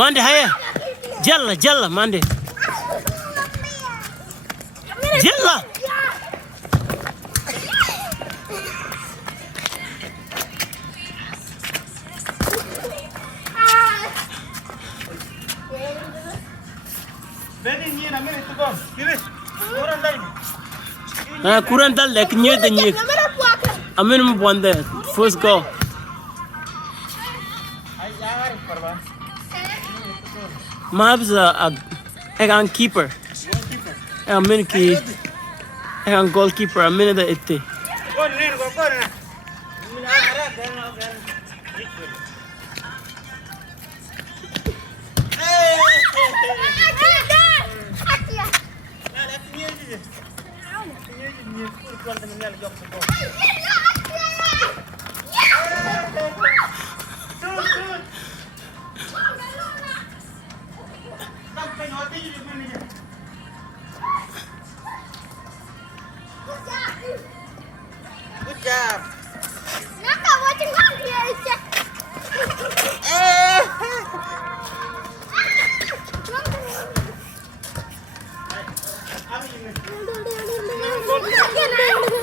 Mande haya. Jalla mande. Jalla. Kuran dal lek nyet nyek. Amen mo bonde. First go. Mab's a keeper. A min ki a goalkeeper. A min da itte. Good job. Naka, watching out here.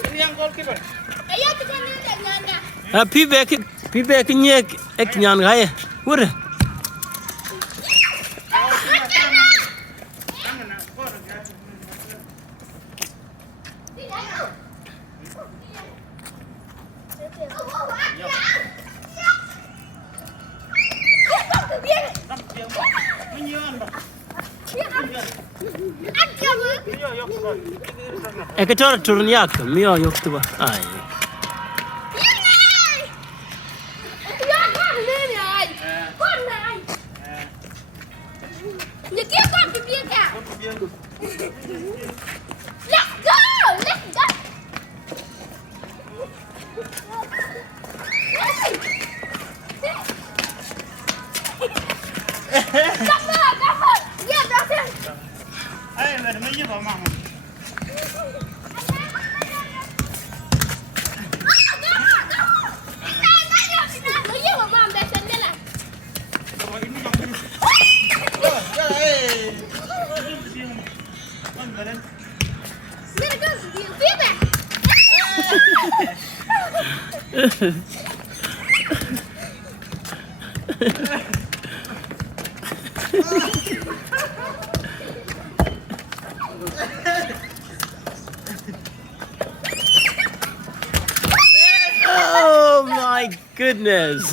Ini yang goalkeeper. Ayo kita nanya. Pibe ek nyek ek nyan gaya. Wur. Ek tor turniak mio yoktuba. Ai. Let's go! Let's go! Come on! Yeah, brother! Ay, may iba mama. Oh my goodness.